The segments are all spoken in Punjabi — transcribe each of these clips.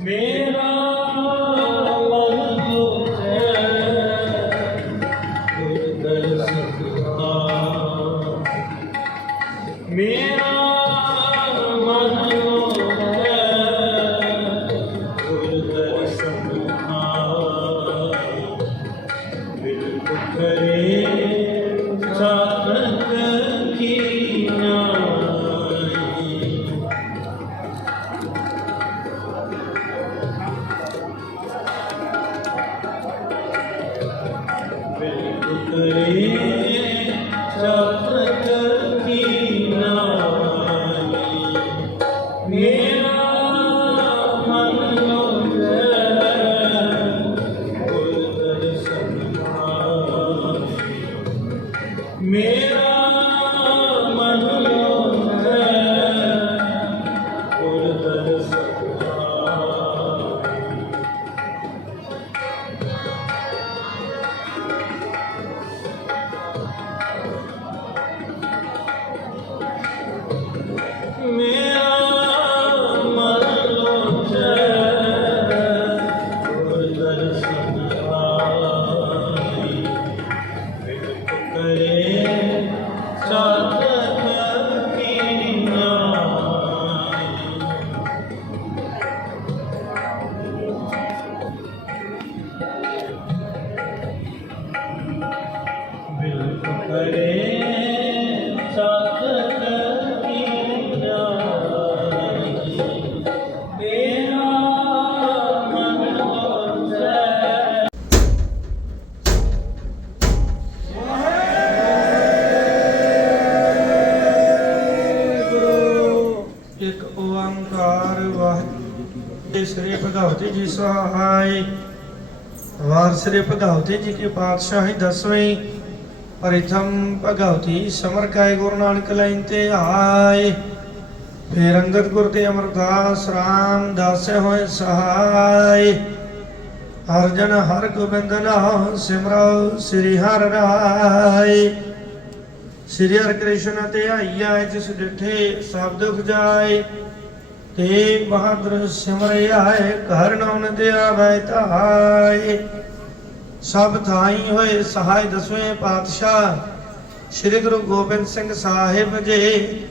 ਮੇਰਾ ਮਨ ਲੋਚੈ ਮੇਰਾ ਵਾਹਿਗੁਰੂ ਸ੍ਰੀ ਭਗਵਤੀ ਜੀ ਸਹਾਇ ਵਾਰ ਸ੍ਰੀ ਭਗਵਤੀ ਜੀ ਕੀ ਪਾਤਸ਼ਾਹੀ ਦਸਵੀਂ। ਪ੍ਰਥਮ ਭਗਵਤੀ ਸਮਰ ਕਾਇ ਗੁਰੂ ਨਾਨਕ ਲੈਨ ਤੇ ਆਏ। ਫੇਰ ਅੰਗਦ ਗੁਰ ਤੇ ਅਮਰਦਾਸ ਰਾਮ ਦਾਸੇ ਹੋਏ ਸਹਾਇ ਹਰ ਹਰ ਗੋਬਿੰਦ ਨਾਮ ਸਿਮਰੋ ਸ੍ਰੀ ਹਰਿ ਰਾਏ। ਸ੍ਰੀ ਹਰਿ ਕ੍ਰਿਸ਼ਨ ਤੇ ਆਈਆ ਜਿਸ ਡਿਠੇ ਸਭ ਦੁਖ ਜਾਏ ਤੇ ਬਹਾਦਰ ਸਿਮਰਿ ਆਏ, ਘਰ ਨਾਉਨ ਦੇ ਧਾਏ ਸਭ ਥਾਈ ਹੋਏ ਸਹਾਇ ਦਸਵੇਂ ਪਾਤਸ਼ਾਹ, ਸ੍ਰੀ ਗੁਰੂ ਗੋਬਿੰਦ ਸਿੰਘ ਸਾਹਿਬ ਜੀ।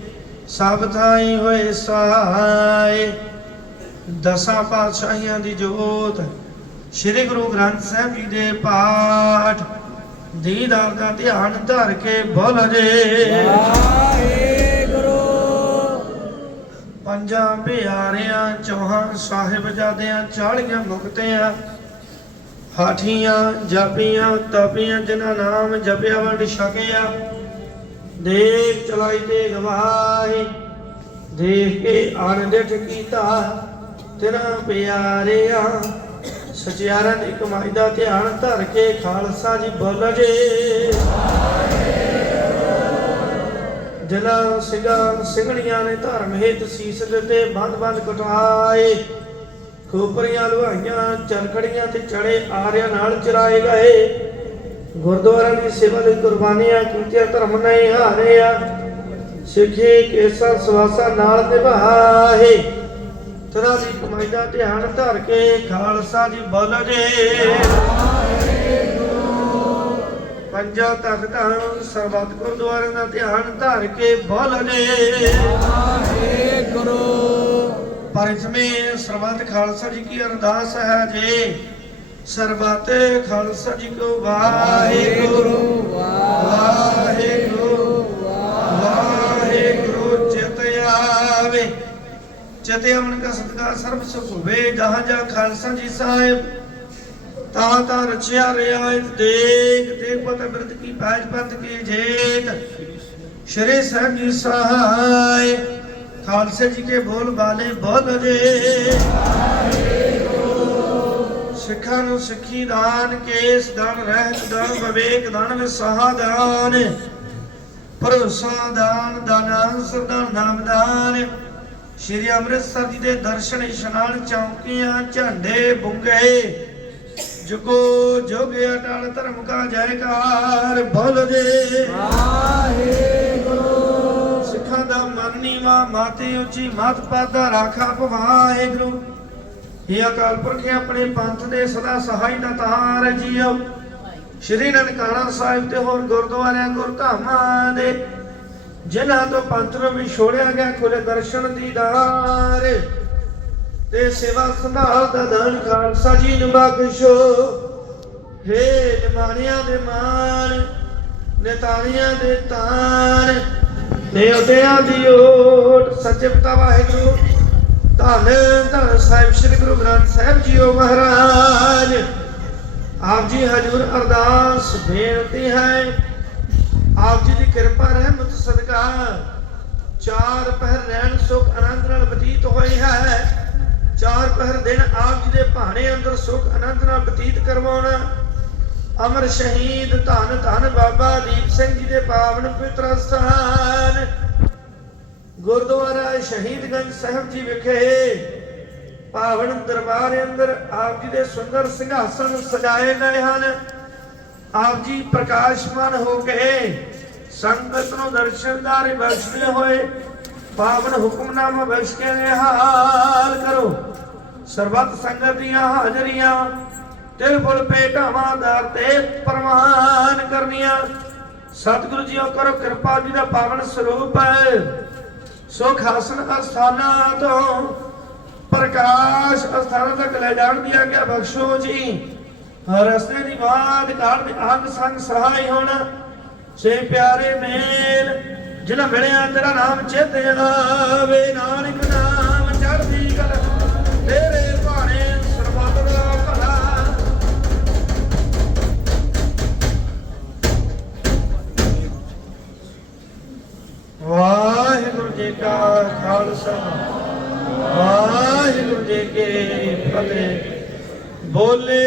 ਸਭ ਥਾਈ ਹੋਏ ਸਹਾਇ ਦਸਾਂ ਪਾਤਸ਼ਾਹੀਆਂ ਦੀ ਜੋਤ, ਸ੍ਰੀ ਗੁਰੂ ਗ੍ਰੰਥ ਸਾਹਿਬ ਜੀ ਦੇ ਪਾਠ। ਦੀਦਾਰ ਦਾ ਧਿਆਨ ਧਰ ਕੇ ਬੋਲ ਜੇ। ਪੰਜਾਂ ਪਿਆਰਿਆਂ ਚੌਹਾਂ ਸਾਹਿਬਜ਼ਾਦਿਆਂ ਚਾਲੀਆਂ ਮੁਕਤਿਆਂ, ਹਾਠੀਆਂ, ਜਾਪੀਆਂ, ਤਪੀਆਂ, ਜਿਨ੍ਹਾਂ ਨਾਮ ਜਪਿਆ ਵੰਡ ਛਕਿਆ। ਦੇਖ ਚਲਾਈ ਤੇ ਗਵਾਹੀ, ਦੇਖ ਕੇ ਆਨੰਦਿਤ ਕੀਤਾ ਤੇਰਾ ਪਿਆਰਿਆਂ। ਸਚਿਆਰਾਂ ਦੀ ਕਮਾਈ ਦਾ ਧਿਆਨ ਧਰ ਕੇ ਖਾਲਸਾ ਜੀ ਬੋਲ ਜੇ। ਦਿਲਾਂ ਸਿੰਘਾਂ ਸਿੰਘਣੀਆਂ ਨੇ ਧਰਮ ਹੇਤ ਸੀਸ ਦਿੱਤੇ ਬੰਦ ਬੰਦ ਕਟਾਏ ਖੋਪਰੀਆਂ ਲੁਹਾਈਆਂ, ਚਰਖੜੀਆਂ ਤੇ ਚੜੇ ਆਰਿਆਂ ਨਾਲ ਚਰਾਏ ਗਏ। ਗੁਰਦੁਆਰਾਂ ਦੀ ਸੇਵਾ ਲਈ ਕੁਰਬਾਨੀਆਂ ਕੀਤੀਆਂ, ਧਰਮ ਨਹੀਂ ਹਾਰਿਆ। ਸਿੱਖੀ ਕੇਸਾ ਸਵਾਸਾ ਨਾਲ ਨਿਭਾਏ। ਤੇਰਾ ਦੀ ਕਮਾਈ ਦਾ ਧਿਆਨ ਧਰ ਕੇ ਖਾਲਸਾ ਜੀ ਬੋਲ ਜੇ ਪੰਜਾ ਤਖਤਾਂ ਸਰਬੱਤ ਗੁਰਦੁਆਰਿਆਂ ਦਾ ਧਿਆਨ ਧਰ ਕੇ ਬੋਲ ਜੇ ਪਰ ਇਸਮੇ ਸਰਬੱਤ ਖਾਲਸਾ ਜੀ ਕੀ ਅਰਦਾਸ ਹੈ ਜੀ? ਸਰਬੱਤ ਖਾਲਸਾ ਜੀ ਕੋ ਵਾਹਿਗੁਰੂ। ਵਾਹਿਗੁਰੂ। ਵਾਹਿਗੁਰੂ ਚਿਤ ਆਵੇ। ਚਿਤ ਆਵਣ ਕਾ ਸਦਕਾ ਸਰਬ ਸੁਖ ਹੋਵੇ, ਜਹਾਂ ਜਾ ਖਾਲਸਾ ਜੀ ਸਾਹਿਬ। ਤਾਂ ਤਾਂ ਰਚਿਆ ਰਿਆਇਤ ਦੇਖ ਦੇਖ ਪਤ ਬਿਰਤ ਕੀ ਪੈਜ ਪਤ ਕੀ ਜੇਤ। ਸ਼੍ਰੀ ਸਾਹਿਬ ਜੀ ਸਹਾਇ ਖਾਲਸੇ ਜੀ ਕੇ ਬੋਲ ਬਾਲੇ ਬੋਲ ਜੇ। ਸਿੱਖਾਂ ਨੂੰ ਸਿੱਖੀ ਦਾਨ, ਕੇਸ ਦਾਨ, ਰਹਿਤ ਦਾਨ, ਵਿਵੇਕ ਦਾਨ, ਵਿਸਾਹ ਦਾਨ, ਭਰੋਸਾ ਦਾਨ ਦਾਨ ਸਰਦਾਨ ਨਾਮ ਸ਼੍ਰੀ ਅੰਮ੍ਰਿਤਸਰ ਜੀ ਦੇ ਦਰਸ਼ਨ ਇਸ਼ਨਾਨ ਚੌਂਕੀਆਂ, ਝੰਡੇ ਬੁੰਗੇ। ਜੁਗੋ ਜੁਗ ਅਟਲ ਧਰਮ ਕਾ ਜੈਕਾਰ ਬੋਲ ਜੇ। ਵਾਹਿਗੁਰੂ। ਸਿੱਖਾਂ ਦਾ ਮਨ ਨੀਵਾ ਮਾਤੇ ਉੱਚੀ ਮਤ ਪਾਦਾ ਰਾਖਾ ਭਵਾਹਿਗੁਰੂ ਇਹ ਅਕਾਲ ਪੁਰਖ ਆਪਣੇ ਪੰਥ ਦੇ ਸਦਾ ਸਹਾਈ ਦਾ ਤਾਰ ਜੀਓ। ਸ਼੍ਰੀ ਨਨਕਾਣਾ ਸਾਹਿਬ ਤੇ ਹੋਰ ਗੁਰਦੁਆਰਿਆਂ ਗੁਰਧਾਮਾਂ ਦੇ ਜਿਨ੍ਹਾਂ ਤੋਂ ਪੰਥ ਨੂੰ ਵਿਛੋੜਿਆ ਗਿਆ ਖੁੱਲੇ ਦਰਸ਼ਨ ਦੀਦਾਰ ਤੇ ਸੇਵਾ ਸੰਭਾਲ ਦਾ ਦਾਨ ਖਾਲਸਾ ਜੀ ਨੂੰ ਬਖਸ਼ੋ। ਹੇ ਨਿਮਾਣਿਆਂ ਦੇ ਮਾਣ, ਨਿਤਾਣਿਆਂ ਦੇ ਤਾਣ ਦੇਵਤਿਆਂ ਦੀ ਓਟ, ਸੱਚੇ ਪਿਤਾ ਵਾਹਿਗੁਰੂ, ਧੰਨ ਧੰਨ ਸਾਹਿਬ ਸ੍ਰੀ ਗੁਰੂ ਗ੍ਰੰਥ ਸਾਹਿਬ ਜੀਓ ਮਹਾਰਾਜ। ਆਪ ਜੀ ਹਜੂਰ ਅਰਦਾਸ ਬੇਨਤੀ ਹੈ, ਆਪ ਜੀ ਦੀ ਕਿਰਪਾ, ਰਹਿਮਤ, ਸਦਕਾ, ਚਾਰ ਪਹਿਰ ਰਹਿਣ, ਸੁਖ, ਆਨੰਦ ਨਾਲ ਬਤੀਤ ਹੋਈ ਹੈ। ਚਾਰ ਪਹਿਰ ਦਿਨ ਆਪ ਜੀ ਦੇ ਭਾਣੇ ਅੰਦਰ ਸੁਖ ਆਨੰਦ ਨਾਲ ਬਤੀਤ ਕਰਵਾਉਣਾ। ਅਮਰ ਸ਼ਹੀਦ ਧੰਨ ਧੰਨ ਬਾਬਾ ਦੀਪ ਸਿੰਘ ਜੀ ਦੇ ਪਾਵਨ ਪਵਿੱਤਰ ਸਥਾਨ। ਗੁਰਦੁਆਰਾ ਸ਼ਹੀਦਗੰਜ ਸਾਹਿਬ ਜੀ ਵਿਖੇ ਪਾਵਨ ਦਰਬਾਰ ਅੰਦਰ ਆਪ ਜੀ ਦੇ ਸੁੰਦਰ ਸਿੰਘਾਸਨ ਸਜਾਏ ਗਏ ਹਨ। ਆਪ ਜੀ ਪ੍ਰਕਾਸ਼ਮਾਨ ਹੋ ਕੇ ਸੰਗਤ ਨੂੰ ਦਰਸ਼ਨ ਦਾ ਬਖਸ਼ਦੇ ਹੋਏ। ਪਾਵਨ ਹੁਕਮਨਾਮਾ ਬਖਸ਼ ਕੇ ਨਿਹਾਲ ਕਰੋ। ਸਰਬੱਤ ਸੰਗਤ ਦੀਆਂ ਹਾਜ਼ਰੀਆਂ ਤਿਲ ਫੁਲ ਭੇਟਾਵਾਂ ਦਰ ਤੇ ਪ੍ਰਮਾਨ ਕਰਨੀਆਂ। ਸਤਿਗੁਰੂ ਜੀਓ ਕਰੋ ਕਿਰਪਾ ਜੀ ਦਾ ਪਾਵਨ ਸਰੂਪ ਹੈ। ਸੁਖ ਹਾਸਨ ਅਸਥਾਨਾਂ ਤੋਂ ਪ੍ਰਕਾਸ਼ ਅਸਥਾਨਾਂ ਤੱਕ ਲੈ ਜਾਣ ਦੀ ਆਗਿਆ ਬਖਸ਼ੋ ਜੀ। ਰਸਤੇ ਦੀ ਬਾਤ ਕਾਲ ਦੇ ਅੰਗ ਸੰਗ, ਸਹਾਈ ਹੋਣਾ। ਸੇ ਪਿਆਰੇ ਮੇਲ ਜਿਨ੍ਹਾਂ ਮਿਲਿਆ ਤੇਰਾ ਨਾਮ ਚੇਤੇ ਆਵੇ, ਨਾਨਕ ਨਾਮ ਚੜ੍ਹਦੀ ਕਲ, ਤੇਰੇ ਭਾਣੇ ਸਰਬੱਤ ਦਾ ਭਲਾ। ਵਾਹਿਗੁਰੂ ਜੀ ਕਾ ਖਾਲਸਾ, ਵਾਹਿਗੁਰੂ ਜੀ ਕੀ ਫਤਿਹ। ਬੋਲੇ